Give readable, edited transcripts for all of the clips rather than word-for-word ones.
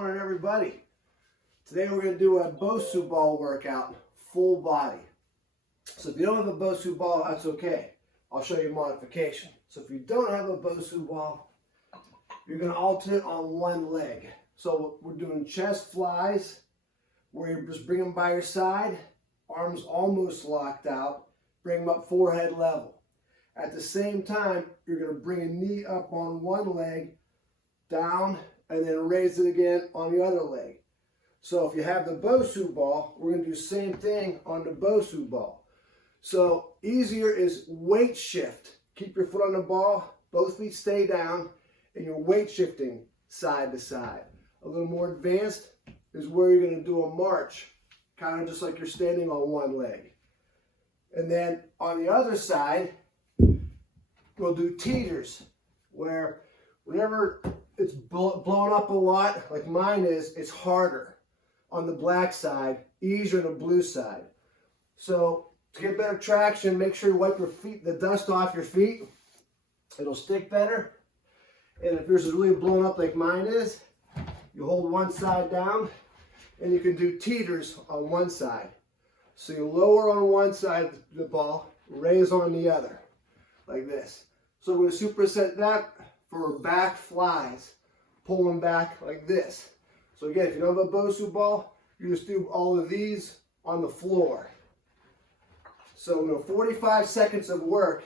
morning, everybody. Today we're going to do a Bosu ball workout, full body. So if you don't have a Bosu ball, that's okay. I'll show you a modification. So if you don't have a Bosu ball, you're going to alternate on one leg. So we're doing chest flies, where you just bring them by your side, arms almost locked out, bring them up forehead level. At the same time, you're going to bring a knee up on one leg, down, and then raise it again on the other leg. So if you have the Bosu ball, we're going to do the same thing on the Bosu ball. So easier is weight shift. Keep your foot on the ball, both feet stay down, and you're weight shifting side to side. A little more advanced is where you're going to do a march, kind of just like you're standing on one leg. And then on the other side, we'll do teeters, where whenever it's blown up a lot, like mine is, it's harder on the black side, easier on the blue side. So to get better traction, make sure you wipe your feet, the dust off your feet. It'll stick better. And if yours is really blown up like mine is, you hold one side down, and you can do teeters on one side. So you lower on one side of the ball, raise on the other, like this. So we're going to superset that for back flies, pulling back like this. So again, if you don't have a Bosu ball, you just do all of these on the floor. So 45 seconds of work,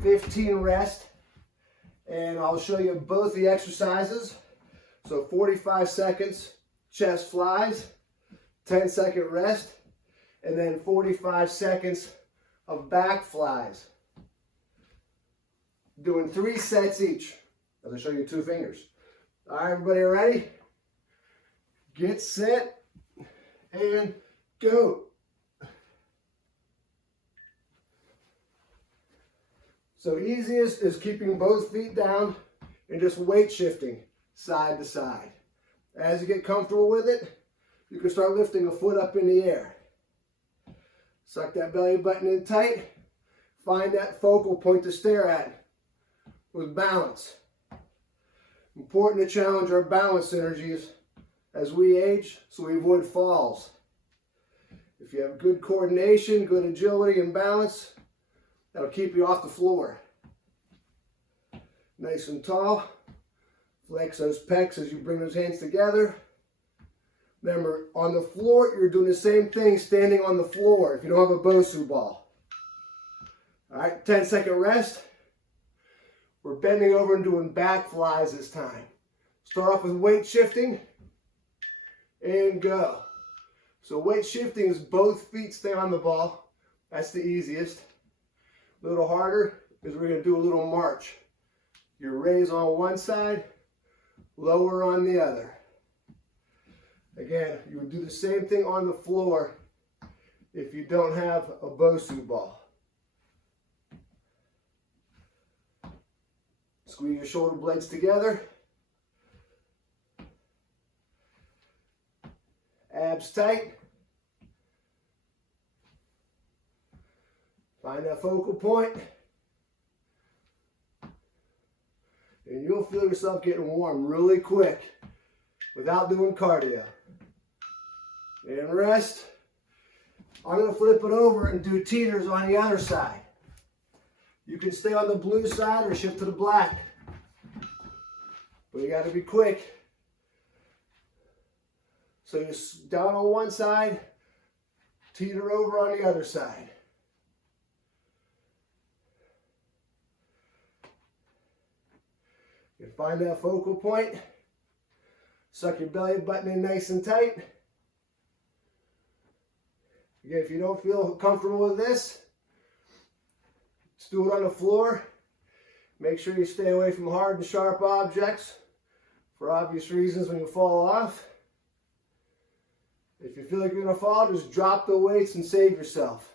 15 rest, and I'll show you both the exercises. So 45 seconds, chest flies, 10-second rest, and then 45 seconds of back flies. Doing 3 sets each. As I show you 2 fingers. All right, everybody ready? Get set and go. So easiest is keeping both feet down and just weight shifting side to side. As you get comfortable with it, you can start lifting a foot up in the air. Suck that belly button in tight. Find that focal point to stare at with balance. Important to challenge our balance energies as we age so we avoid falls. If you have good coordination, good agility and balance, that'll keep you off the floor. Nice and tall. Flex those pecs as you bring those hands together. Remember, on the floor, you're doing the same thing standing on the floor if you don't have a Bosu ball. All right, 10-second rest. We're bending over and doing back flies this time. Start off with weight shifting and go. So weight shifting is both feet stay on the ball. That's the easiest. A little harder is we're going to do a little march. You raise on one side, lower on the other. Again, you would do the same thing on the floor if you don't have a Bosu ball. Squeeze your shoulder blades together. Abs tight. Find that focal point. And you'll feel yourself getting warm really quick without doing cardio. And rest. I'm going to flip it over and do teeters on the other side. You can stay on the blue side or shift to the black. But you got to be quick. So you're down on one side, teeter over on the other side. You find that focal point. Suck your belly button in nice and tight. Again, if you don't feel comfortable with this, just do it on the floor. Make sure you stay away from hard and sharp objects for obvious reasons when you fall off. If you feel like you're going to fall, just drop the weights and save yourself.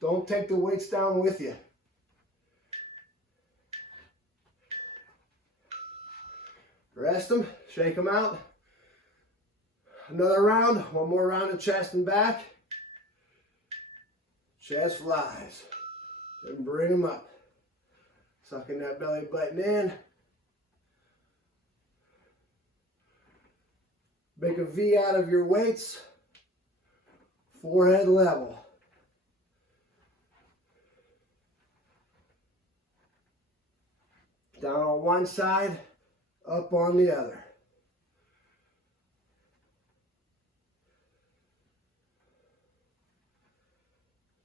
Don't take the weights down with you. Rest them, shake them out. Another round, one more round of chest and back. Chest flies. And bring them up. Sucking that belly button in. Make a V out of your weights, forehead level. Down on one side, up on the other.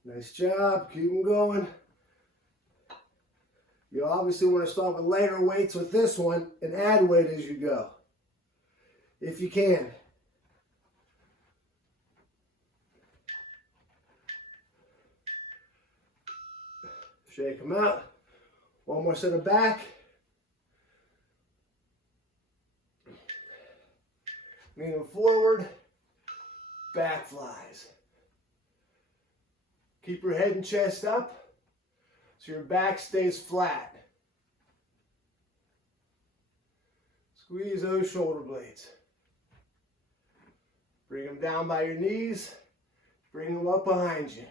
Nice job, keep them going. You obviously want to start with lighter weights with this one and add weight as you go, if you can. Shake them out. One more set of back. Lean them forward, back flies. Keep your head and chest up so your back stays flat. Squeeze those shoulder blades. Bring them down by your knees. Bring them up behind you.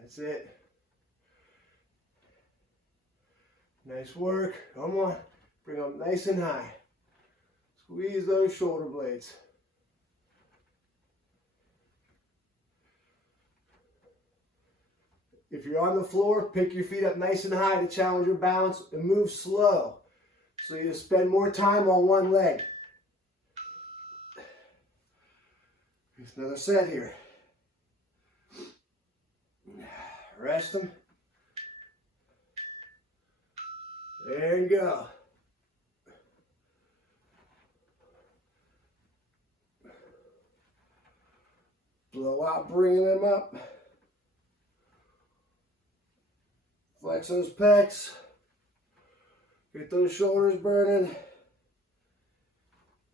That's it. Nice work. Come on. Bring them nice and high. Squeeze those shoulder blades. If you're on the floor, pick your feet up nice and high to challenge your balance and move slow. So you spend more time on one leg. Here's another set here. Rest them. There you go. Blow out, bringing them up. Flex those pecs. Get those shoulders burning.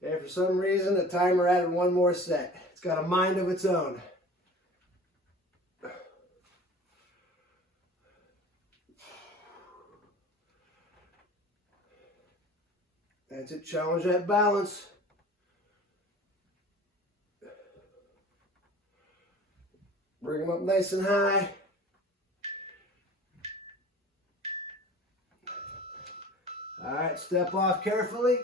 And for some reason, the timer added one more set. It's got a mind of its own. That's it. Challenge that balance. Bring them up nice and high. All right, step off carefully.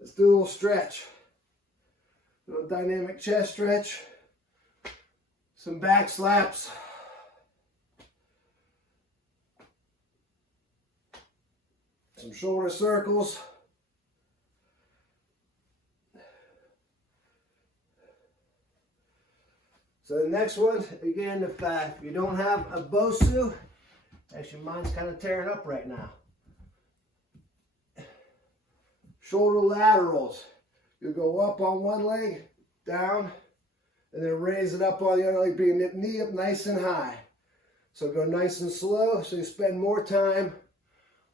Let's do a little stretch. A little dynamic chest stretch. Some back slaps. Some shoulder circles. So the next one, again, if you don't have a Bosu, actually mine's kind of tearing up right now. Shoulder laterals. You'll go up on one leg, down, and then raise it up on the other leg, bring the knee up nice and high. So go nice and slow, so you spend more time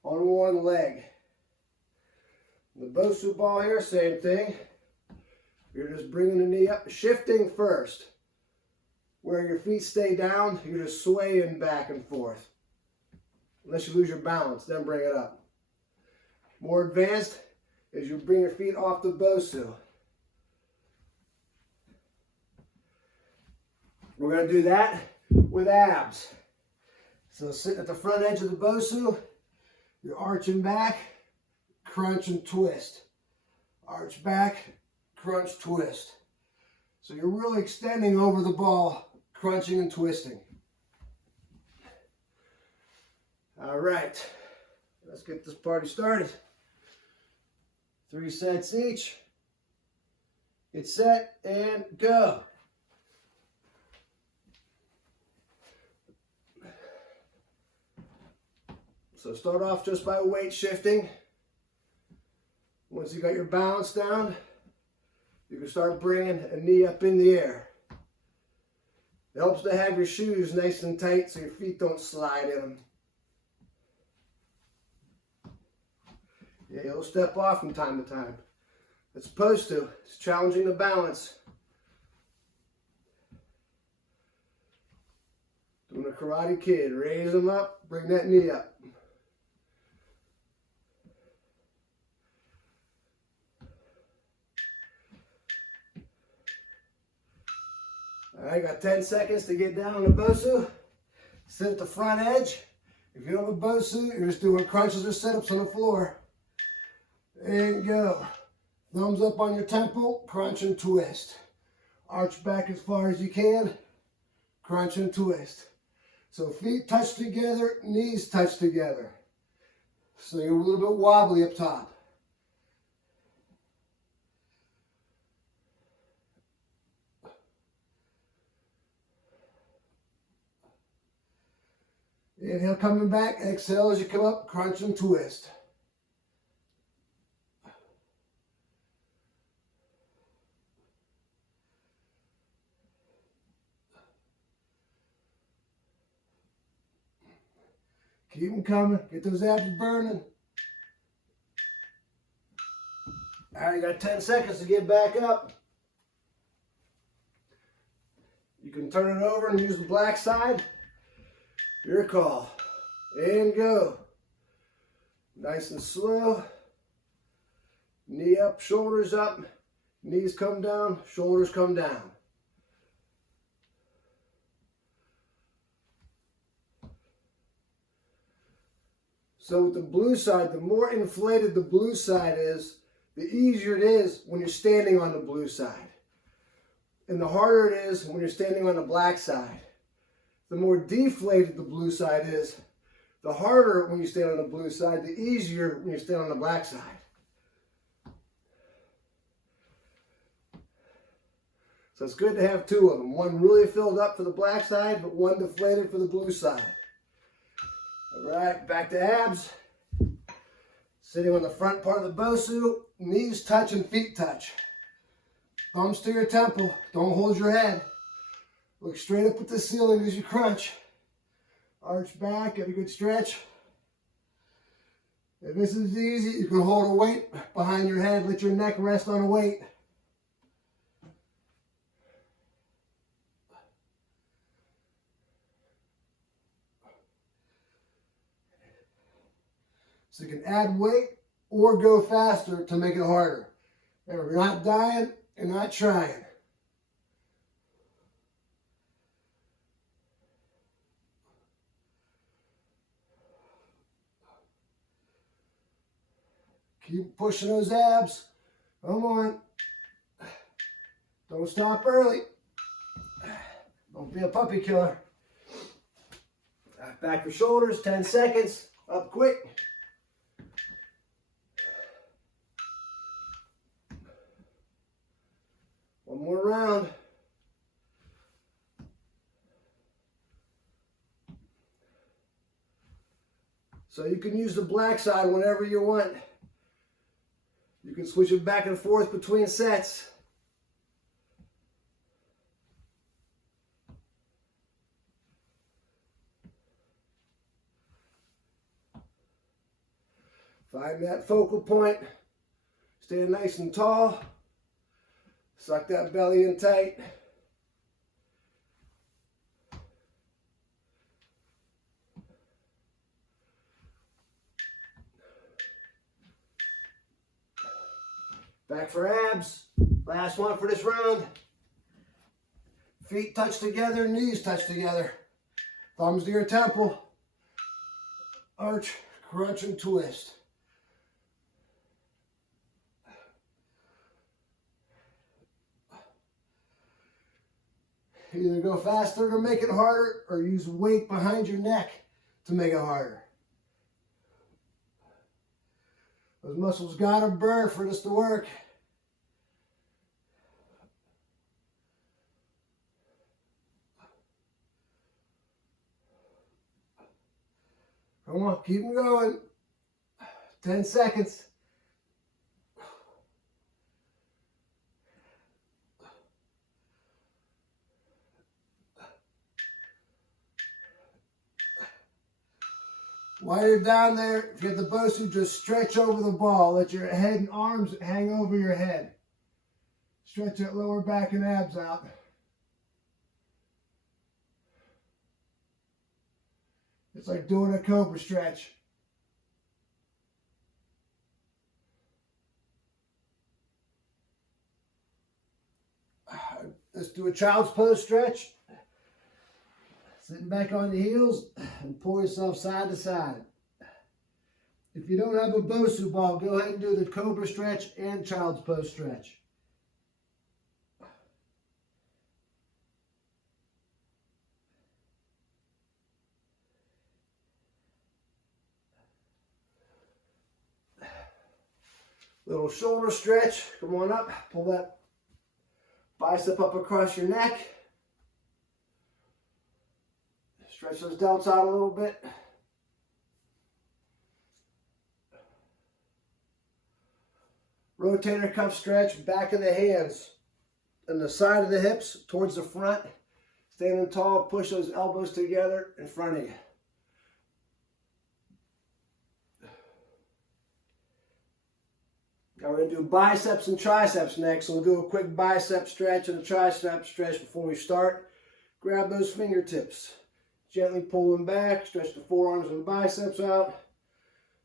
on one leg. The Bosu ball here, same thing. You're just bringing the knee up, shifting first. Where your feet stay down, you're just swaying back and forth. Unless you lose your balance, then bring it up. More advanced is you bring your feet off the Bosu. We're going to do that with abs. So sit at the front edge of the Bosu, you're arching back, crunch and twist. Arch back, crunch, twist. So you're really extending over the ball, crunching and twisting. All right, let's get this party started. 3 sets each. Get set and go. So start off just by weight shifting. Once you got your balance down, you can start bringing a knee up in the air. It helps to have your shoes nice and tight so your feet don't slide in them. Yeah, you'll step off from time to time. It's supposed to. It's challenging the balance. Doing a Karate Kid. Raise them up, bring that knee up. All right, got 10 seconds to get down on the Bosu. Sit at the front edge. If you don't have a Bosu, you're just doing crunches or sit-ups on the floor. And go. Thumbs up on your temple, crunch and twist. Arch back as far as you can, crunch and twist. So feet touch together, knees touch together. So you're a little bit wobbly up top. Inhale, coming back. Exhale as you come up, crunch and twist. Keep them coming. Get those abs burning. All right, you got 10 seconds to get back up. You can turn it over and use the black side. Your call. And go. Nice and slow. Knee up, shoulders up. Knees come down, shoulders come down. So with the blue side, the more inflated the blue side is, the easier it is when you're standing on the blue side. And the harder it is when you're standing on the black side. The more deflated the blue side is, the harder when you stand on the blue side, the easier when you stand on the black side. So it's good to have two of them. One really filled up for the black side, but one deflated for the blue side. All right, back to abs. Sitting on the front part of the Bosu, knees touch and feet touch. Thumbs to your temple, don't hold your head. Look straight up at the ceiling as you crunch. Arch back, get a good stretch. If this is easy, you can hold a weight behind your head, let your neck rest on a weight. So you can add weight or go faster to make it harder. Remember, you're not dying, you're not trying. Keep pushing those abs. Come on. Don't stop early. Don't be a puppy killer. Back for shoulders, 10 seconds. Up quick. One more round. So you can use the black side whenever you want. You can switch it back and forth between sets. Find that focal point. Stay nice and tall. Suck that belly in tight. Back for abs. Last one for this round. Feet touch together, knees touch together. Thumbs to your temple. Arch, crunch, and twist. Either go faster to make it harder or use weight behind your neck to make it harder. Those muscles gotta burn for this to work. Come on, keep them going. 10 seconds. While you're down there, if you get the Bosu, just stretch over the ball. Let your head and arms hang over your head. Stretch that lower back and abs out. It's like doing a cobra stretch. Let's do a child's pose stretch. Sitting back on the heels and pull yourself side to side. If you don't have a Bosu ball, go ahead and do the cobra stretch and child's pose stretch. Little shoulder stretch. Come on up. Pull that bicep up across your neck. Stretch those delts out a little bit. Rotator cuff stretch, back of the hands and the side of the hips towards the front. Standing tall, push those elbows together in front of you. Now we're going to do biceps and triceps next. So we'll do a quick bicep stretch and a tricep stretch before we start. Grab those fingertips. Gently pull them back. Stretch the forearms and biceps out.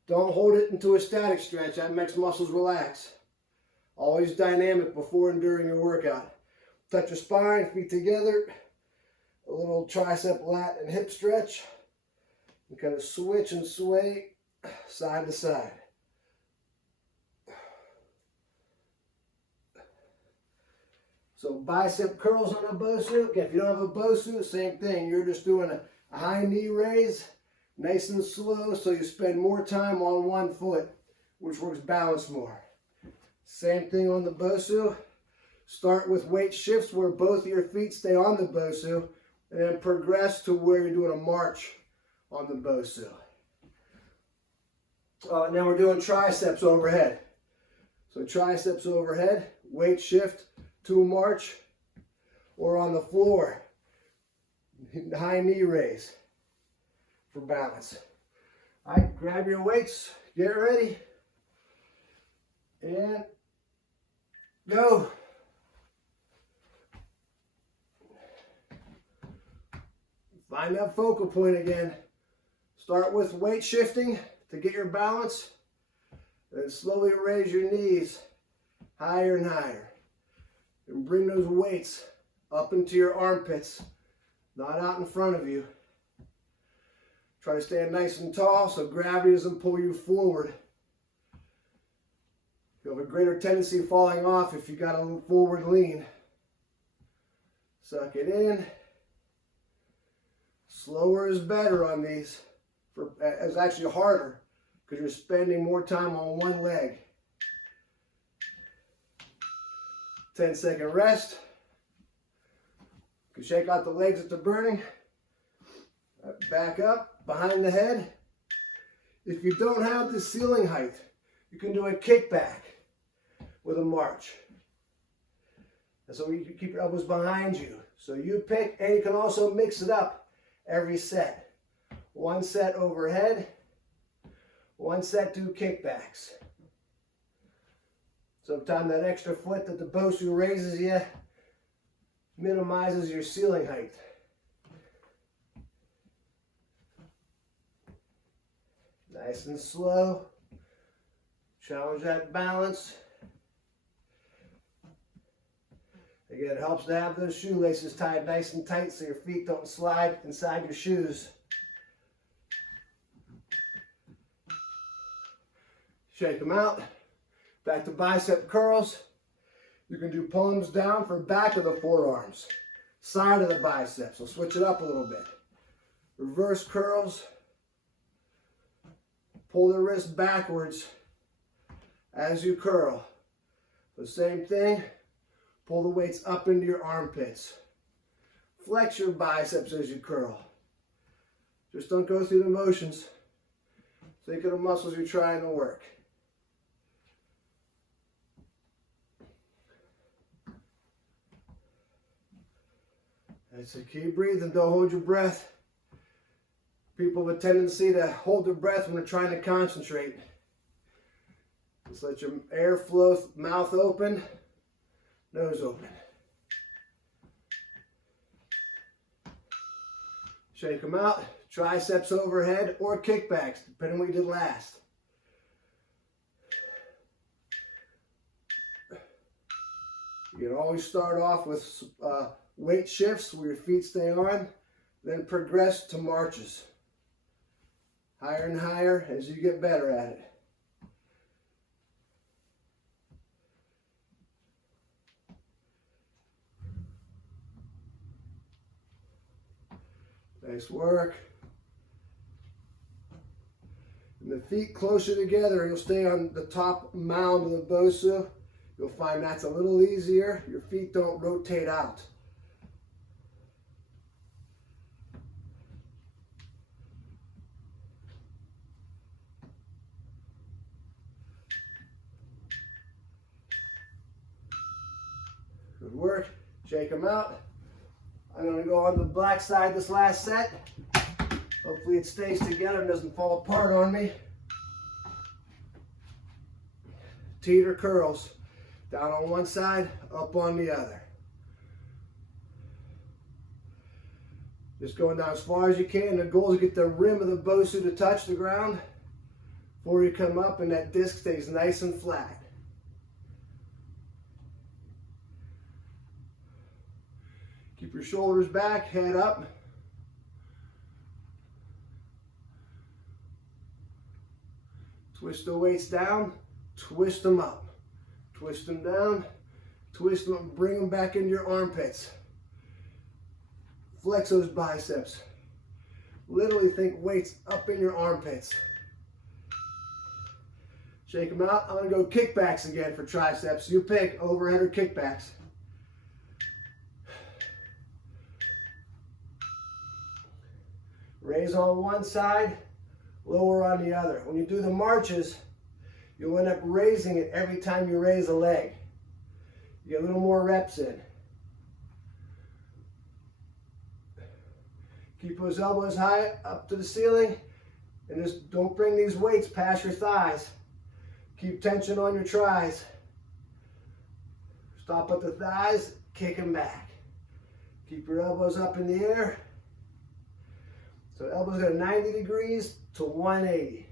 Don't hold it into a static stretch. That makes muscles relax. Always dynamic before and during your workout. Touch your spine, feet together. A little tricep, lat, and hip stretch. And kind of switch and sway side to side. So bicep curls on a Bosu. Again, if you don't have a Bosu, same thing. You're just doing a high knee raise, nice and slow, so you spend more time on one foot, which works balance more. Same thing on the Bosu. Start with weight shifts where both of your feet stay on the Bosu, and then progress to where you're doing a march on the Bosu. Now we're doing triceps overhead. So triceps overhead, weight shift to a march, or on the floor, high knee raise for balance. All right, grab your weights, get ready, and go. Find that focal point again. Start with weight shifting to get your balance, then slowly raise your knees higher and higher. And bring those weights up into your armpits, not out in front of you. Try to stand nice and tall so gravity doesn't pull you forward. You'll have a greater tendency of falling off if you got a forward lean. Suck it in. Slower is better on these. It's actually harder because you're spending more time on one leg. 10-second rest. You can shake out the legs if they're burning. Back up, behind the head. If you don't have the ceiling height, you can do a kickback with a march. And so you can keep your elbows behind you. So you pick, and you can also mix it up every set. One set overhead, one set do kickbacks. Sometimes that extra foot that the Bosu raises you minimizes your ceiling height. Nice and slow. Challenge that balance. Again, it helps to have those shoelaces tied nice and tight so your feet don't slide inside your shoes. Shake them out. Back to bicep curls. You can do palms down for back of the forearms, side of the biceps. So switch it up a little bit. Reverse curls. Pull the wrist backwards as you curl. The same thing. Pull the weights up into your armpits. Flex your biceps as you curl. Just don't go through the motions. Think of the muscles you're trying to work. So keep breathing, don't hold your breath. People have a tendency to hold their breath when they're trying to concentrate. Just let your air flow, mouth open, nose open. Shake them out, triceps overhead or kickbacks, depending on what you did last. You can always start off with weight shifts where your feet stay on, then progress to marches. Higher and higher as you get better at it. Nice work. And the feet closer together, you'll stay on the top mound of the Bosu. You'll find that's a little easier. Your feet don't rotate out. Good work. Shake them out. I'm going to go on the black side this last set. Hopefully it stays together and doesn't fall apart on me. Teeter curls. Down on one side, up on the other. Just going down as far as you can. The goal is to get the rim of the Bosu to touch the ground before you come up, and that disc stays nice and flat. Keep your shoulders back, head up. Twist the weights down, twist them up. Twist them down, twist them, bring them back into your armpits. Flex those biceps. Literally think weights up in your armpits. Shake them out. I'm going to go kickbacks again for triceps. You pick overhead or kickbacks. Raise on one side, lower on the other. When you do the marches, you'll end up raising it every time you raise a leg. You get a little more reps in. Keep those elbows high up to the ceiling, and just don't bring these weights past your thighs. Keep tension on your tries. Stop at the thighs, kick them back. Keep your elbows up in the air. So elbows go 90 degrees to 180.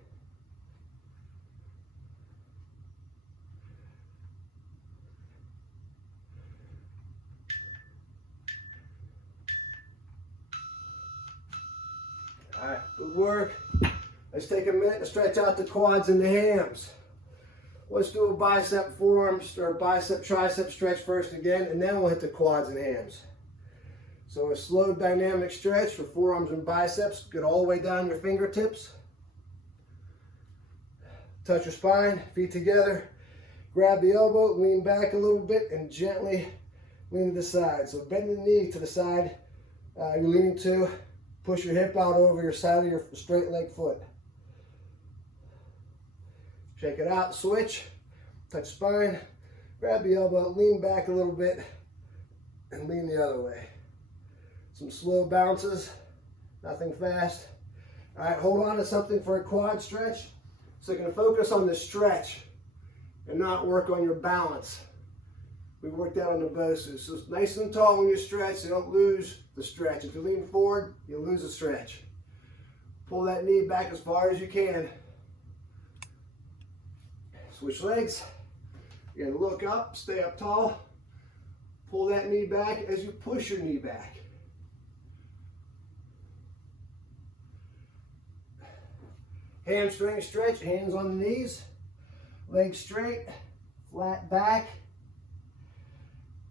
All right, good work. Let's take a minute to stretch out the quads and the hams. Let's do a bicep, forearms, or bicep, tricep stretch first again, and then we'll hit the quads and hams. So a slow dynamic stretch for forearms and biceps. Get all the way down your fingertips. Touch your spine, feet together. Grab the elbow, lean back a little bit, and gently lean to the side. So bend the knee to the side you're leaning to. Push your hip out over your side of your straight leg foot. Shake it out, switch, touch spine, grab the elbow, lean back a little bit, and lean the other way. Some slow bounces, nothing fast. All right, hold on to something for a quad stretch. So you're gonna focus on the stretch and not work on your balance. We worked out on the Bosu. So it's nice and tall when you stretch, so you don't lose the stretch. If you lean forward, you lose the stretch. Pull that knee back as far as you can. Switch legs. You're gonna look up, stay up tall. Pull that knee back as you push your knee back. Hamstring stretch, hands on the knees, legs straight, flat back.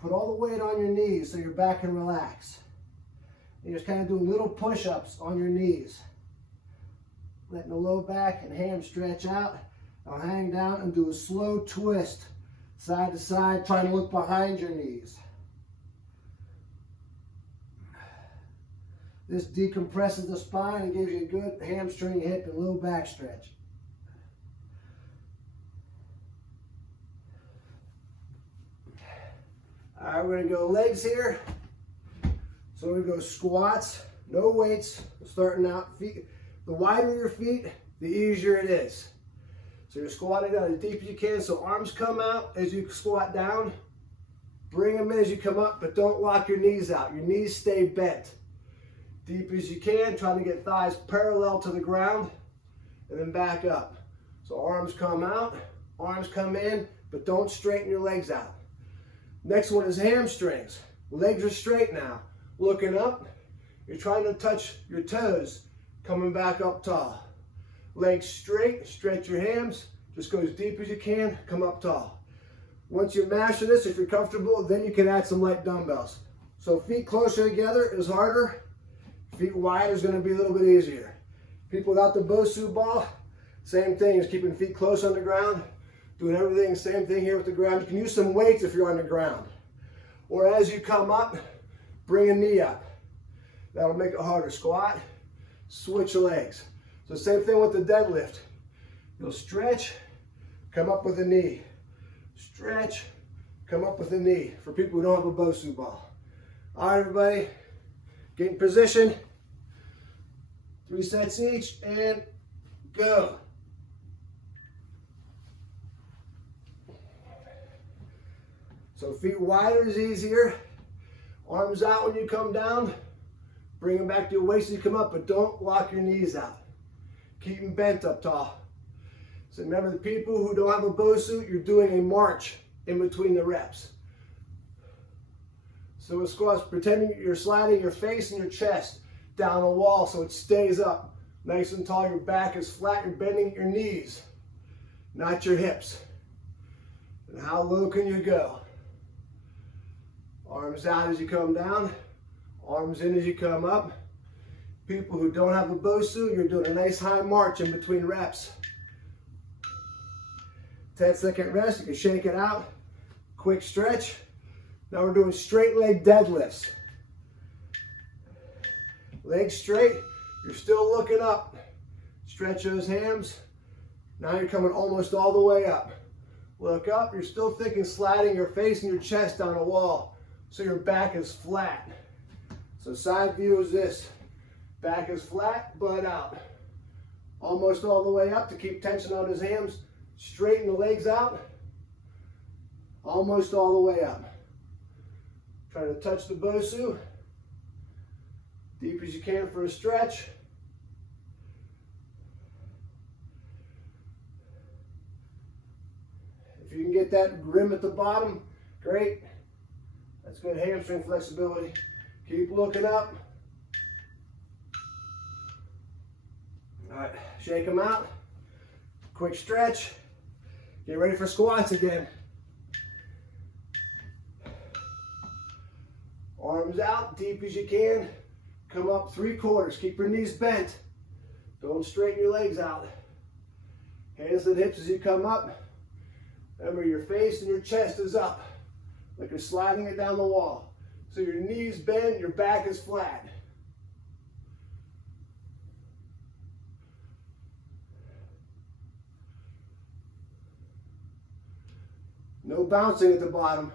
Put all the weight on your knees so your back can relax. You just kind of do little push-ups on your knees. Letting the low back and ham stretch out. Now hang down and do a slow twist, side to side, trying to look behind your knees. This decompresses the spine and gives you a good hamstring, hip, and low back stretch. All right, we're gonna go legs here. So we're gonna go squats, no weights, starting out. Feet. The wider your feet, the easier it is. So you're squatting down as deep as you can, so arms come out as you squat down. Bring them in as you come up, but don't lock your knees out. Your knees stay bent. Deep as you can, trying to get thighs parallel to the ground, and then back up. So arms come out, arms come in, but don't straighten your legs out. Next one is hamstrings. Legs are straight now. Looking up, you're trying to touch your toes, coming back up tall. Legs straight, stretch your hams, just go as deep as you can, come up tall. Once you master this, if you're comfortable, then you can add some light dumbbells. So feet closer together is harder. Feet wide is going to be a little bit easier. People without the Bosu ball, same thing, is keeping feet close on the ground, doing everything, same thing here with the ground. You can use some weights if you're on the ground. Or as you come up, bring a knee up. That'll make it harder. Squat, switch legs. So same thing with the deadlift. You'll stretch, come up with a knee. Stretch, come up with a knee for people who don't have a Bosu ball. All right, everybody, get in position. 3 sets each, and go. So feet wider is easier. Arms out when you come down. Bring them back to your waist as you come up, but don't lock your knees out. Keep them bent up tall. So remember, the people who don't have a Bosu, you're doing a march in between the reps. So with squats, pretending you're sliding your face and your chest down a wall so it stays up nice and tall. Your back is flat. You're bending your knees, not your hips. And how low can you go? Arms out as you come down. Arms in as you come up. People who don't have a Bosu, you're doing a nice high march in between reps. 10-second rest. You can shake it out. Quick stretch. Now we're doing straight leg deadlifts. Legs straight. You're still looking up. Stretch those hams. Now you're coming almost all the way up. Look up. You're still thinking sliding your face and your chest down a wall so your back is flat. So side view is this. Back is flat, butt out. Almost all the way up to keep tension on his hams. Straighten the legs out. Almost all the way up. Try to touch the Bosu. Deep as you can for a stretch. If you can get that rim at the bottom, great. That's good hamstring flexibility. Keep looking up. All right, shake them out. Quick stretch. Get ready for squats again. Arms out, deep as you can. Come up 3/4. Keep your knees bent. Don't straighten your legs out. Hands to the hips as you come up. Remember, your face and your chest is up, like you're sliding it down the wall. So your knees bend, your back is flat. No bouncing at the bottom.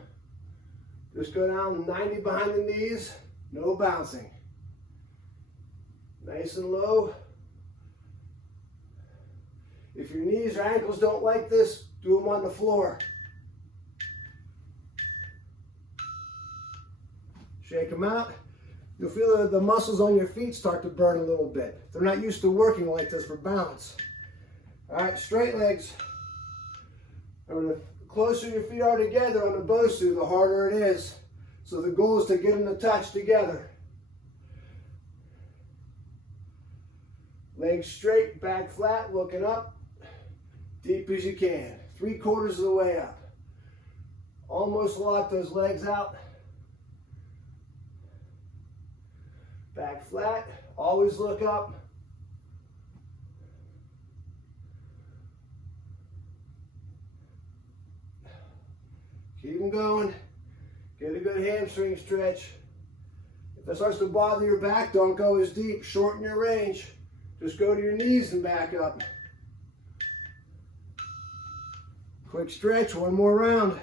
Just go down 90 behind the knees, no bouncing. Nice and low. If your knees or ankles don't like this, do them on the floor. Shake them out. You'll feel the muscles on your feet start to burn a little bit. They're not used to working like this for balance. All right, straight legs. Remember, the closer your feet are together on the Bosu, the harder it is. So the goal is to get them to touch together. Legs straight, back flat, looking up. Deep as you can. 3/4 of the way up. Almost lock those legs out. Back flat. Always look up. Keep them going. Get a good hamstring stretch. If that starts to bother your back, don't go as deep. Shorten your range. Just go to your knees and back up. Quick stretch, one more round.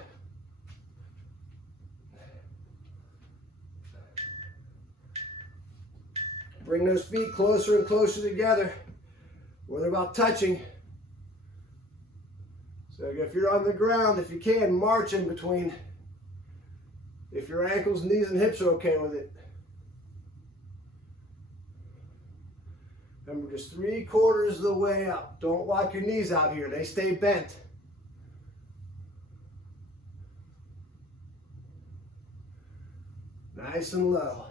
Bring those feet closer and closer together where they're about touching. So if you're on the ground, if you can, march in between. If your ankles, knees, and hips are okay with it. Remember, just 3/4 of the way up. Don't lock your knees out here. They stay bent. Nice and low.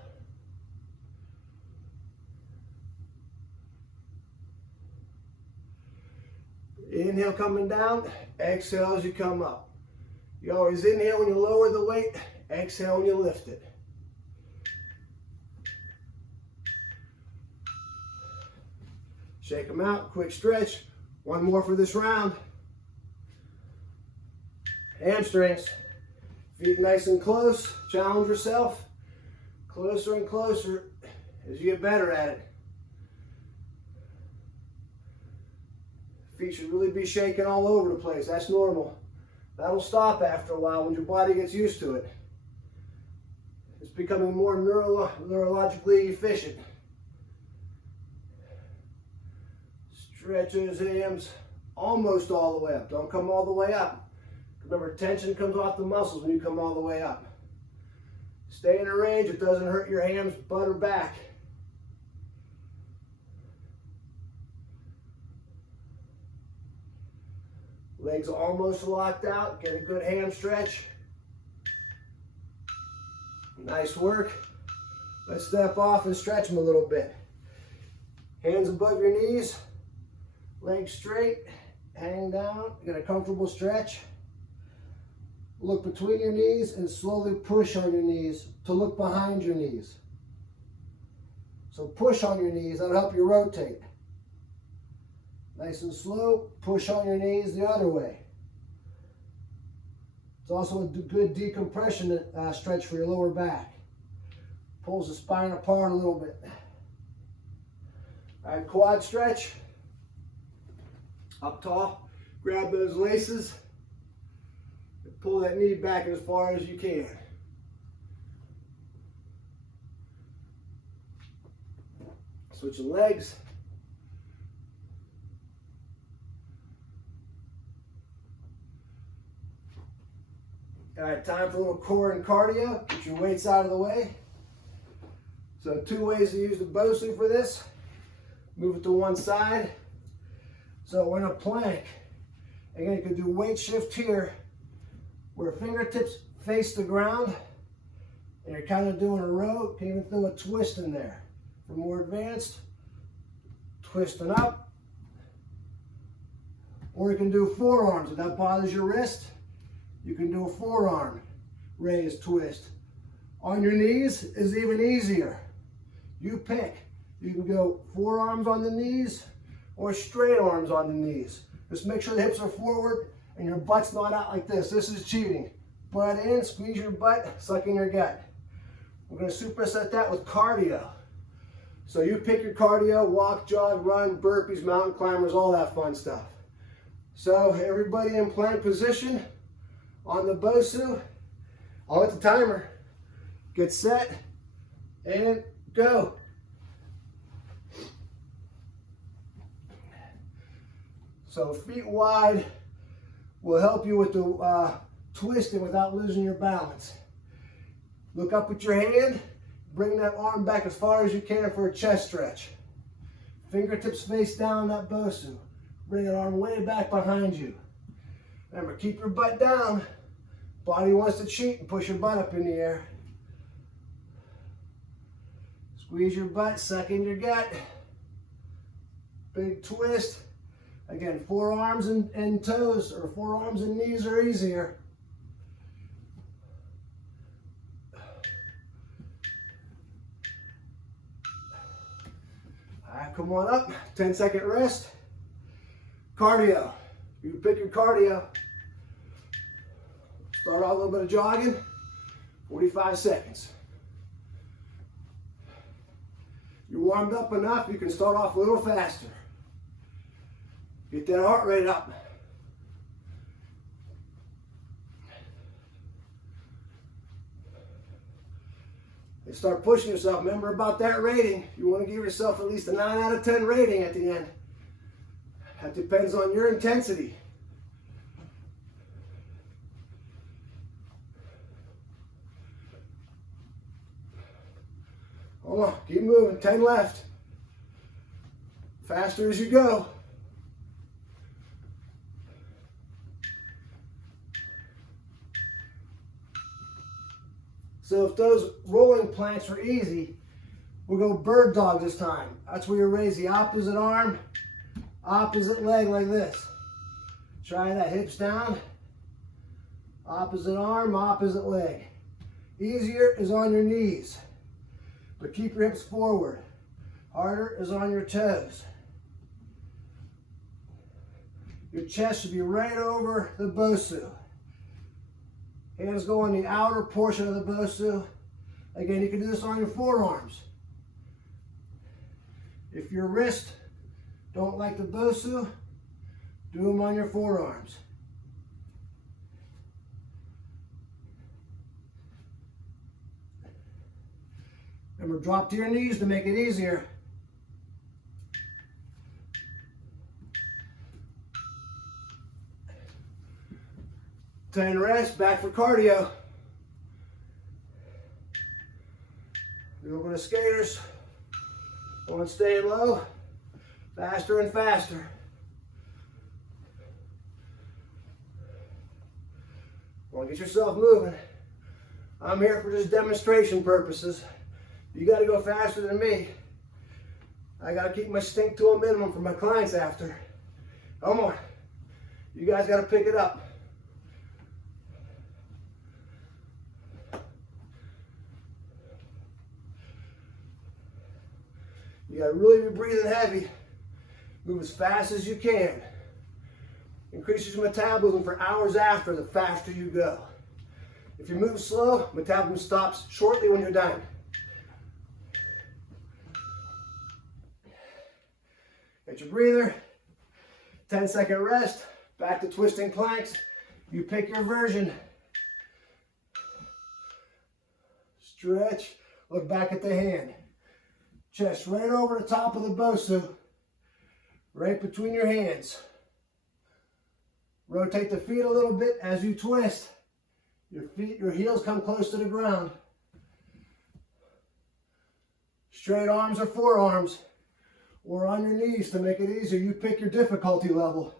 Inhale coming down, exhale as you come up. You always inhale when you lower the weight, exhale when you lift it. Shake them out, quick stretch. One more for this round. Hamstrings. Feet nice and close. Challenge yourself. Closer and closer as you get better at it. Feet should really be shaking all over the place. That's normal. That'll stop after a while when your body gets used to it. It's becoming more neurologically efficient. Stretch those hams almost all the way up. Don't come all the way up. Remember, tension comes off the muscles when you come all the way up. Stay in a range. It doesn't hurt your hams, butt, or back. Legs almost locked out. Get a good ham stretch. Nice work. Let's step off and stretch them a little bit. Hands above your knees. Legs straight. Hang down. Get a comfortable stretch. Look between your knees and slowly push on your knees to look behind your knees. So push on your knees. That'll help you rotate. Nice and slow. Push on your knees the other way. It's also a good decompression stretch for your lower back. Pulls the spine apart a little bit. All right, quad stretch. Up tall. Grab those laces. Pull that knee back as far as you can. Switching legs. All right, time for a little core and cardio. Get your weights out of the way. So 2 ways to use the Bosu for this. Move it to one side. So we're in a plank. Again, you can do weight shift here, where fingertips face the ground, and you're kind of doing a row. You can even throw a twist in there. For more advanced, twisting up. Or you can do forearms. If that bothers your wrist, you can do a forearm raise twist. On your knees is even easier. You pick. You can go forearms on the knees or straight arms on the knees. Just make sure the hips are forward and your butt's not out like this. This is cheating. Butt in, squeeze your butt, suck in your gut. We're going to superset that with cardio. So you pick your cardio: walk, jog, run, burpees, mountain climbers, all that fun stuff. So everybody in plank position on the Bosu. I'll hit the timer. Get set and go. So feet wide will help you with the twisting without losing your balance. Look up with your hand. Bring that arm back as far as you can for a chest stretch. Fingertips face down that Bosu. Bring that arm way back behind you. Remember, keep your butt down. Body wants to cheat and push your butt up in the air. Squeeze your butt, suck in your gut. Big twist. Again, forearms and toes, or forearms and knees are easier. All right, come on up. 10-second rest. Cardio. You pick your cardio. Start out a little bit of jogging. 45 seconds. You're warmed up enough, you can start off a little faster. Get that heart rate up. And start pushing yourself. Remember about that rating. You want to give yourself at least a 9 out of 10 rating at the end. That depends on your intensity. Hold on, keep moving. 10 left. Faster as you go. So if those rolling planks were easy, we'll go bird dog this time. That's where you raise the opposite arm, opposite leg like this. Try that, hips down, opposite arm, opposite leg. Easier is on your knees, but keep your hips forward. Harder is on your toes. Your chest should be right over the Bosu. Hands go on the outer portion of the Bosu. Again, you can do this on your forearms. If your wrists don't like the Bosu, do them on your forearms. Remember, drop to your knees to make it easier. Ten rest, back for cardio. Over the skaters. On staying low, faster and faster. Want to get yourself moving. I'm here for just demonstration purposes. You got to go faster than me. I got to keep my stink to a minimum for my clients after. Come on. You guys got to pick it up. You got to really be breathing heavy. Move as fast as you can. Increases your metabolism for hours after the faster you go. If you move slow, metabolism stops shortly when you're done. Get your breather. 10-second rest. Back to twisting planks. You pick your version. Stretch. Look back at the hand. Chest right over the top of the Bosu. Right between your hands. Rotate the feet a little bit as you twist. Your heels come close to the ground. Straight arms or forearms, or on your knees to make it easier. You pick your difficulty level.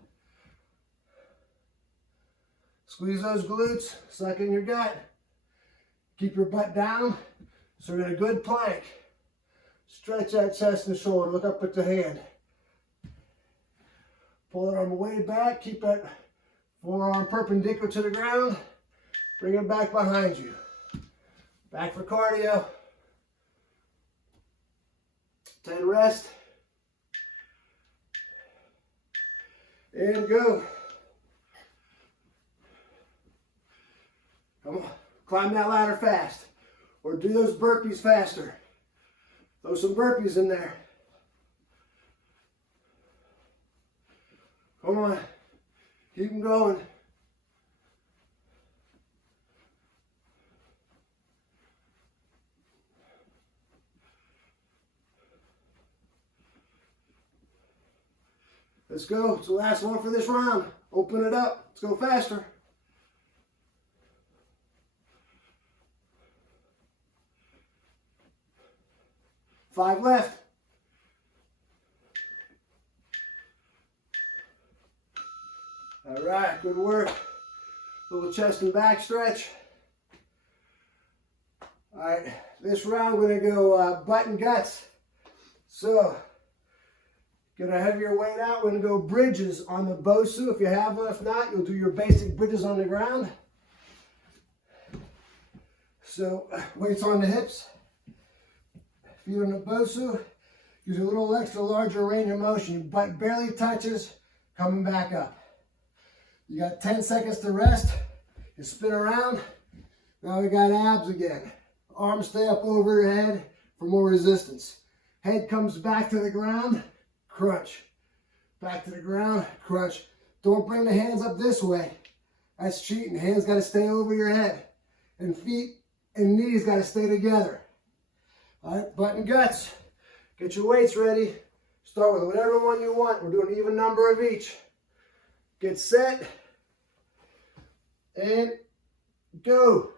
Squeeze those glutes, suck in your gut. Keep your butt down so you're in a good plank. Stretch that chest and shoulder. Look up with the hand. Pull that arm way back. Keep that forearm perpendicular to the ground. Bring it back behind you. Back for cardio. 10 rest. And go. Come on. Climb that ladder fast. Or do those burpees faster. Throw some burpees in there. Come on. Keep them going. Let's go. It's the last one for this round. Open it up. Let's go faster. Five left. All right, good work. Little chest and back stretch. All right, this round we're gonna go butt and guts. So, gonna have your weight out. We're gonna go bridges on the Bosu if you have one. If not, you'll do your basic bridges on the ground. So, weights on the hips. Feet on the Bosu. Use a little extra larger range of motion. Your butt barely touches, coming back up. You got 10 seconds to rest. You spin around. Now we got abs again. Arms stay up over your head for more resistance. Head comes back to the ground. Crunch. Back to the ground. Crunch. Don't bring the hands up this way. That's cheating. Hands got to stay over your head. And feet and knees got to stay together. All right, butt and guts. Get your weights ready. Start with whatever one you want. We're doing an even number of each. Get set. And go.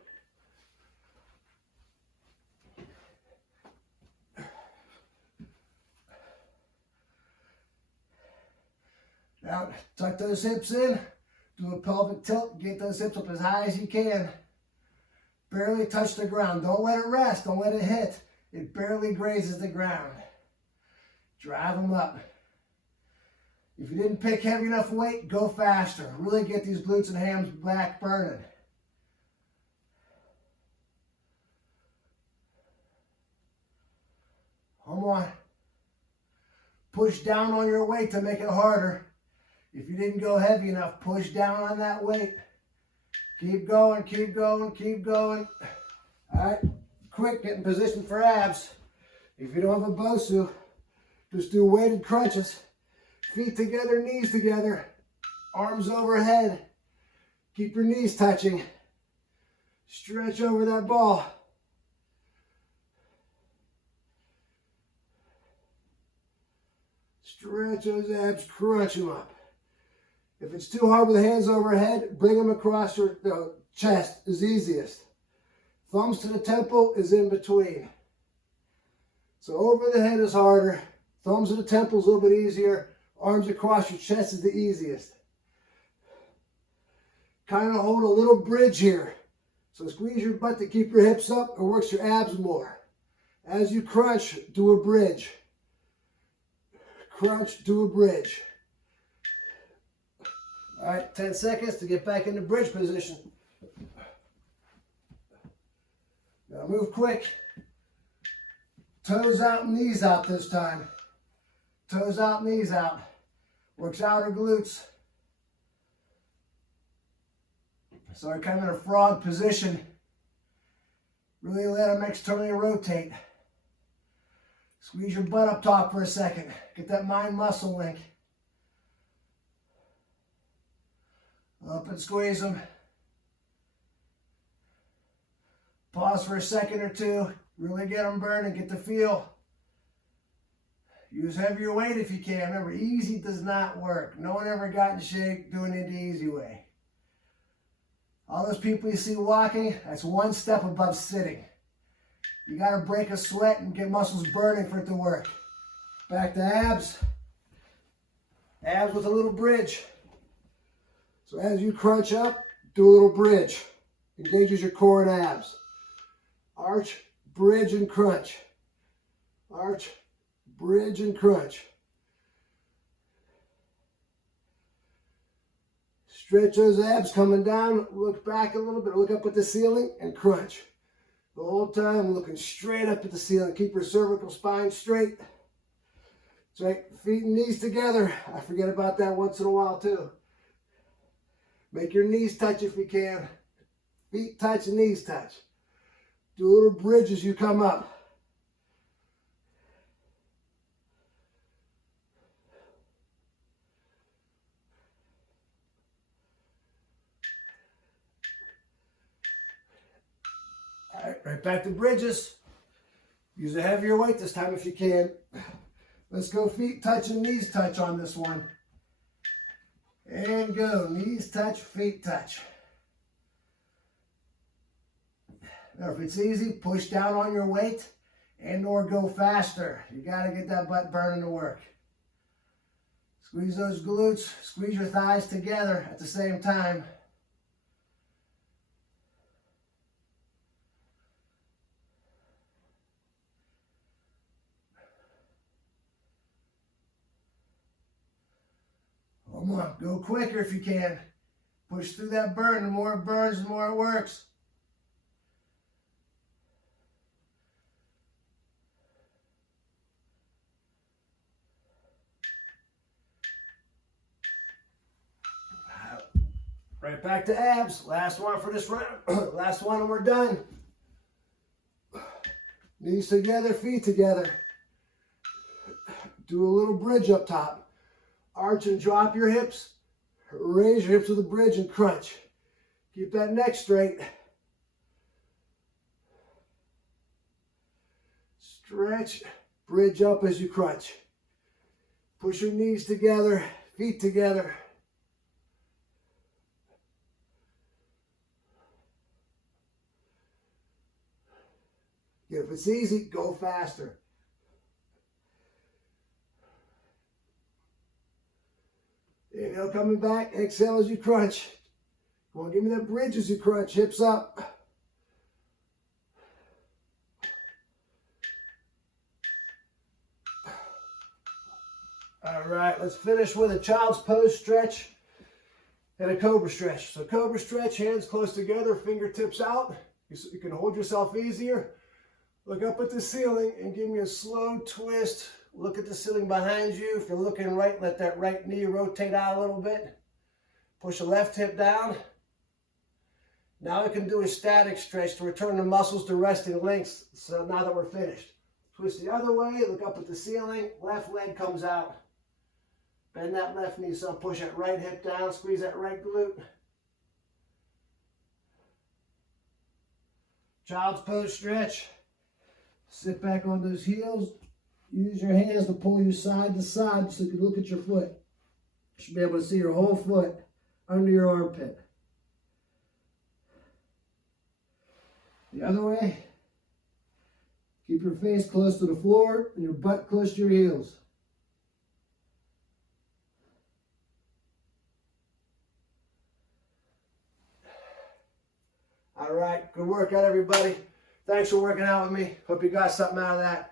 Now, tuck those hips in. Do a pelvic tilt. Get those hips up as high as you can. Barely touch the ground. Don't let it rest. Don't let it hit. It barely grazes the ground. Drive them up. If you didn't pick heavy enough weight, go faster. Really get these glutes and hams back burning. Come on. Push down on your weight to make it harder. If you didn't go heavy enough, push down on that weight. Keep going, keep going, keep going. All right, quick, get in position for abs. If you don't have a Bosu, just do weighted crunches. Feet together, knees together, arms overhead. Keep your knees touching. Stretch over that ball. Stretch those abs, crunch them up. If it's too hard with the hands overhead, bring them across your chest is easiest. Thumbs to the temple is in between. So over the head is harder. Thumbs to the temple is a little bit easier. Arms across your chest is the easiest. Kind of hold a little bridge here. So squeeze your butt to keep your hips up. It works your abs more. As you crunch, do a bridge. Crunch, do a bridge. All right, 10 seconds to get back into bridge position. Now move quick. Toes out, knees out this time. Toes out, knees out. Works outer glutes. So I come in a frog position. Really let them externally rotate. Squeeze your butt up top for a second. Get that mind muscle link. Up and squeeze them. Pause for a second or two. Really get them burning, get the feel. Use heavier weight if you can. Remember, easy does not work. No one ever got in shape doing it the easy way. All those people you see walking, that's one step above sitting. You got to break a sweat and get muscles burning for it to work. Back to abs. Abs with a little bridge. So as you crunch up, do a little bridge. Engages your core and abs. Arch, bridge, and crunch. Arch, bridge, and crunch. Stretch those abs coming down. Look back a little bit. Look up at the ceiling and crunch. The whole time looking straight up at the ceiling. Keep your cervical spine straight. That's right. Feet and knees together. I forget about that once in a while too. Make your knees touch if you can. Feet touch and knees touch. Do a little bridge as you come up. All right, right back to bridges. Use a heavier weight this time if you can. Let's go feet touch and knees touch on this one. And go. Knees touch, feet touch. Now, if it's easy, push down on your weight and or go faster. You got to get that butt burning to work. Squeeze those glutes. Squeeze your thighs together at the same time. Come on, go quicker if you can. Push through that burn. The more it burns, the more it works. Right back to abs. Last one for this round. Last one and we're done. Knees together, feet together. Do a little bridge up top. Arch and drop your hips. Raise your hips with a bridge and crunch. Keep that neck straight. Stretch, bridge up as you crunch. Push your knees together, feet together. If it's easy, go faster. Inhale, coming back. Exhale as you crunch. Come on, give me that bridge as you crunch. Hips up. All right, let's finish with a child's pose stretch and a cobra stretch. So cobra stretch, hands close together, fingertips out. You can hold yourself easier. Look up at the ceiling and give me a slow twist look at the ceiling behind you. If you're looking right, let that right knee rotate out a little bit. Push the left hip down. Now we can do a static stretch to return the muscles to resting lengths. So now that we're finished, twist the other way, look up at the ceiling, left leg comes out. Bend that left knee some, push that right hip down, squeeze that right glute. Child's pose stretch. Sit back on those heels. Use your hands to pull you side to side so you can look at your foot. You should be able to see your whole foot under your armpit. The other way. Keep your face close to the floor and your butt close to your heels. All right, good workout, everybody. Thanks for working out with me. Hope you got something out of that.